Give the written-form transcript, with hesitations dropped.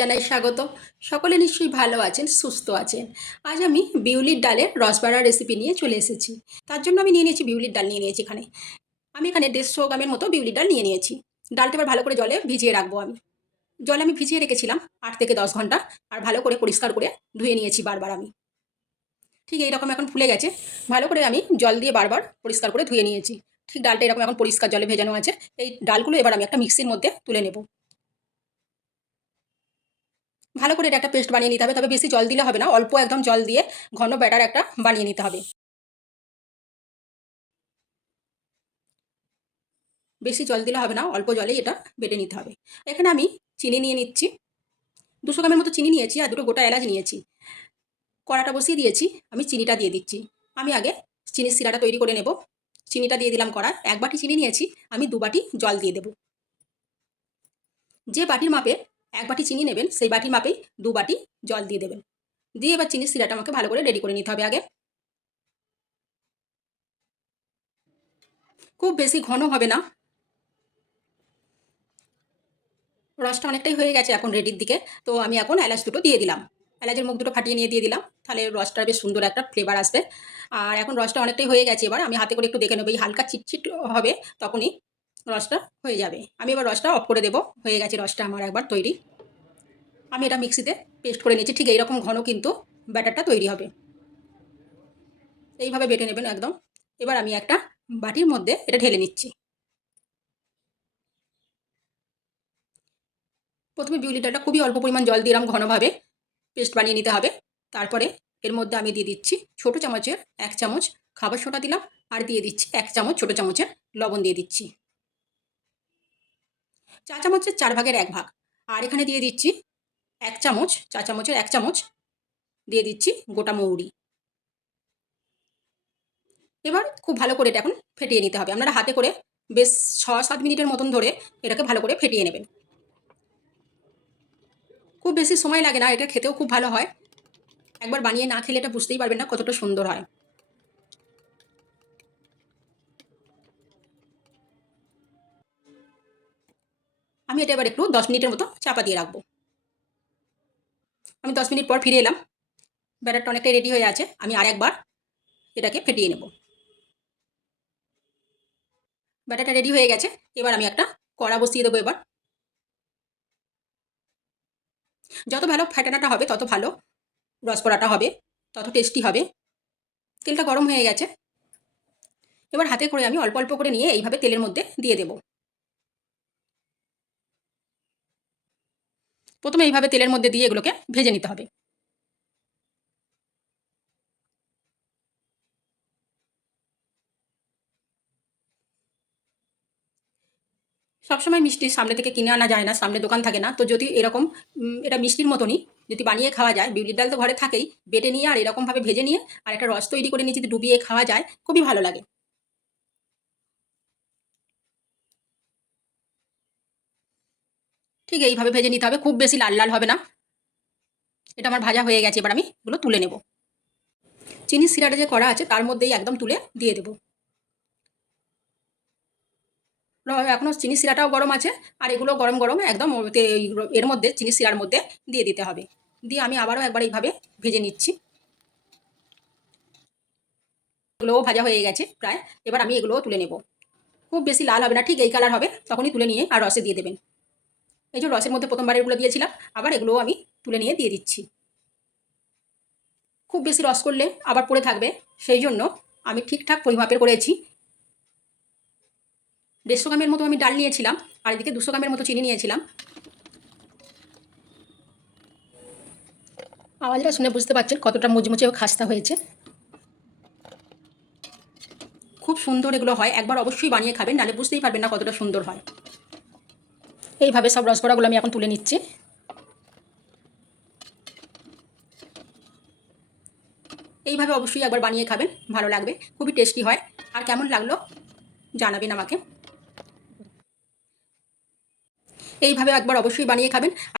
জানাই স্বাগত। সকলে নিশ্চয়ই ভালো আছেন, সুস্থ আছেন। আজ আমি বিউলির ডালের রসবাড়ার রেসিপি নিয়ে চলে এসেছি। তার জন্য আমি নিয়ে নিয়েছি বিউলির ডাল নিয়ে নিয়েছি এখানে। আমি এখানে 150 গ্রামের মতো বিউলির ডাল নিয়ে নিয়েছি। ডালটা এবার ভালো করে জলে ভিজিয়ে রাখবো আমি। জলে আমি ভিজিয়ে রেখেছিলাম 8 থেকে 10 ঘন্টা। আর ভালো করে পরিষ্কার করে ধুয়ে নিয়েছি বারবার আমি। ঠিক এইরকম এখন ফুলে গেছে। ভালো করে আমি জল দিয়ে বারবার পরিষ্কার করে ধুয়ে নিয়েছি। ঠিক ডালটা এরকম এখন পরিষ্কার জলে ভেজানো আছে। এই ডালগুলো এবার আমি একটা মিক্সির মধ্যে তুলে নেব। ভালো করে এটা একটা পেস্ট বানিয়ে নিতে হবে, তবে বেশি জল দিলে হবে না, অল্প একদম জল দিয়ে ঘন ব্যাটার একটা বানিয়ে নিতে হবে। বেশি জল দিলে হবে না, অল্প জলেই এটা বেটে নিতে হবে। এখানে আমি চিনি নিয়ে নিচ্ছি। 200 গ্রামের মতো চিনি নিয়েছি আর দুটো গোটা এলাচ নিয়েছি। কড়াটা বসিয়ে দিয়েছি, আমি চিনিটা দিয়ে দিচ্ছি। আমি আগে চিনির সিরাটা তৈরি করে নেব। চিনিটা দিয়ে দিলাম কড়ায়। 1 বাটি চিনি নিয়েছি, আমি 2 বাটি জল দিয়ে দেব। যে বাটির মাপে 1 বাটি চিনি নেবেন সেই বাটির মাপেই 2 বাটি জল দিয়ে দেবেন। দিয়ে এবার চিনির সিরাটা আমাকে ভালো করে রেডি করে নিতে হবে আগে। খুব বেশি ঘন হবে না। রসটা অনেকটাই হয়ে গেছে এখন রেডির দিকে। তো আমি এখন এলাচ দুটো দিয়ে দিলাম। এলাচের মুখ দুটো ফাটিয়ে নিয়ে দিয়ে দিলাম, তাহলে রসটার বেশ সুন্দর একটা ফ্লেভার আসবে। আর এখন রসটা অনেকটাই হয়ে গেছে, এবার আমি হাতে করে একটু দেখে নেবো, এই হালকা চিটচিট হবে তখনই রসটা হয়ে যাবে। আমি এবার রসটা অফ করে দেবো। হয়ে গেছে রসটা আমার একবার তৈরি। আমি এটা মিক্সিতে পেস্ট করে নিচ্ছি। ঠিক এইরকম ঘন কিন্তু ব্যাটারটা তৈরি হবে। এইভাবে বেটে নেবেন একদম। এবার আমি একটা বাটির মধ্যে এটা ঢেলে নিচ্ছি। প্রথমে বিউলি ডালটা খুবই অল্প পরিমাণ জল দিয়ে এরকম ঘনভাবে পেস্ট বানিয়ে নিতে হবে। তারপরে এর মধ্যে আমি দিয়ে দিচ্ছি ছোট চামচের 1 চামচ খাবার সোডা দিলাম। আর দিয়ে দিচ্ছি 1 চামচ ছোট চামচের লবণ দিয়ে দিচ্ছি। চা চামচের 4 ভাগের 1 ভাগ। আর এখানে দিয়ে দিচ্ছি 1 চামচ, চা চামচের 1 চামচ দিয়ে দিচ্ছি গোটা মৌরি। এবার খুব ভালো করে এটা এখন ফেটিয়ে নিতে হবে। আপনারা হাতে করে বেশ 6-7 মিনিটের মতন ধরে এটাকে ভালো করে ফেটিয়ে নেবেন। খুব বেশি সময় লাগে না, এটা খেতেও খুব ভালো হয়। একবার বানিয়ে না খেলে এটা বুঝতেই পারবেন না কতটা সুন্দর হয়। আমি এটা এবার একটু 10 মিনিটের মতো চাপা দিয়ে রাখবো। আমি 10 মিনিট পর ফিরে এলাম। ব্যাটারটা অনেকটাই রেডি হয়ে আছে। আমি আরেকবার এটাকে ফেটিয়ে নেব। ব্যাটারটা রেডি হয়ে গেছে। এবার আমি একটা কড়া বসিয়ে দেবো এবার। যত ভালো ফেটানোটা হবে তত ভালো রসকরাটা হবে, তত টেস্টি হবে। তেলটা গরম হয়ে গেছে। এবার হাতে করে আমি অল্প অল্প করে নিয়ে এইভাবে তেলের মধ্যে দিয়ে দেব। প্রথমে এইভাবে তেলের মধ্যে দিয়ে এগুলোকে ভেজে নিতে হবে। সবসময় মিষ্টি সামনে থেকে কিনে আনা যায় না, সামনে দোকান থাকে না। তো যদি এরকম এটা মিষ্টির মতনই যদি বানিয়ে খাওয়া যায়, বিউলির ডাল তো ঘরে থাকেই, বেটে নিয়ে আর এরকমভাবে ভেজে নিয়ে আর একটা রস তৈরি করে নিয়ে যদি ডুবিয়ে খাওয়া যায়, খুবই ভালো লাগে। ঠিক এইভাবে ভেজে নিতে হবে, খুব বেশি লাল লাল হবে না। এটা আমার ভাজা হয়ে গেছে, এবার আমি এগুলো তুলে নেব। চিনির সিরাটা যে করা আছে তার মধ্যেই একদম তুলে দিয়ে দেবো। এখনও চিনির সিরাটাও গরম আছে। আর এগুলো গরম গরম একদম এর মধ্যে চিনির সিরার মধ্যে দিয়ে দিতে হবে। দিয়ে আমি আবারও একবার এইভাবে ভেজে নিচ্ছি। এগুলোও ভাজা হয়ে গেছে প্রায়। এবার আমি এগুলোও তুলে নেব। খুব বেশি লাল হবে না, ঠিক এই কালার হবে তখনই তুলে নিয়ে আর রসে দিয়ে দেবেন। এই যে রসের মধ্যে প্রথমবার এগুলো দিয়েছিলাম, আবার এগুলোও আমি তুলে নিয়ে দিয়ে দিচ্ছি। খুব বেশি রস করলে আবার পড়ে থাকবে, সেই জন্য আমি ঠিকঠাক পরিমাপের করেছি। 150 গ্রামের মতো আমি ডাল নিয়েছিলাম আর এদিকে 200 গ্রামের মতো চিনি নিয়েছিলাম। আওয়াজটা শুনে বুঝতে পারছেন কতটা মুচমুচে ও খাস্তা হয়েছে। খুব সুন্দর এগুলো হয়, একবার অবশ্যই বানিয়ে খাবেন, নাহলে বুঝতেই পারবেন না কতটা সুন্দর হয়। এইভাবে সব রসগোল্লাগুলো আমি এখন তুলে নিচ্ছি। এইভাবে অবশ্যই একবার বানিয়ে খাবেন, ভালো লাগবে, খুবই টেস্টি হয়। আর কেমন লাগলো জানাবেন আমাকে। এইভাবে একবার অবশ্যই বানিয়ে খাবেন।